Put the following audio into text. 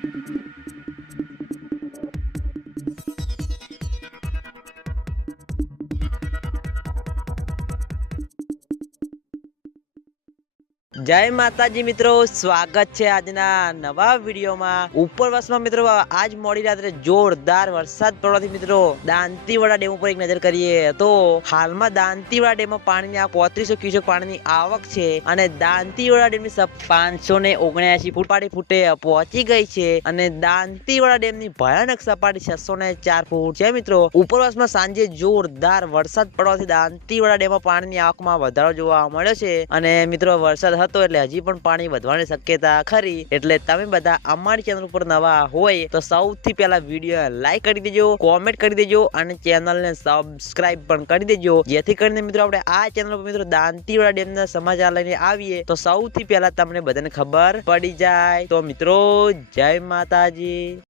Thank you. જય માતાજી મિત્રો, સ્વાગત છે આજના નવા વિડીયોમાં. ઉપરવાસમાં મિત્રો, આજ મોડી રાત્રે જોરદાર વરસાદ પડવાથી મિત્રો, દાંતીવાડા ડેમ ઉપર એક નજર કરીએ તો હાલમાં દાંતીવાડા ડેમમાં પાણીની પોત્રીસો ક્યુસેક પાણીની આવક છે અને દાંતીવાડા ડેમની પાંચસો ને ઓગણ્યાસી ફૂટ પાડી ફૂટે પહોંચી ગઈ છે અને દાંતીવાડા ડેમની ભયાનક સપાટી છસો ને ચાર ફૂટ છે મિત્રો. ઉપરવાસમાં સાંજે જોરદાર વરસાદ પડવાથી દાંતીવાડા ડેમમાં પાણીની આવકમાં વધારો જોવા મળ્યો છે અને મિત્રો, વરસાદ હતો એટલે હજી પણ પાણી વધવાની શક્યતા ખરી. એટલે તમે બધા અમારી ચેનલ ઉપર નવા હોય તો સૌથી પહેલા વીડિયો લાઈક કરી દેજો કોમેન્ટ કરી દેજો અને ચેનલને સબસ્ક્રાઇબ પણ કરી દેજો. જેથી કરીને મિત્રો આપણે આ ચેનલ પર મિત્રો દાંતીવાડા ડેમના સમાચાર લઈને આવીએ તો સૌથી પહેલા તમને બધાને ખબર પડી જાય. તો મિત્રો, જય માતાજી.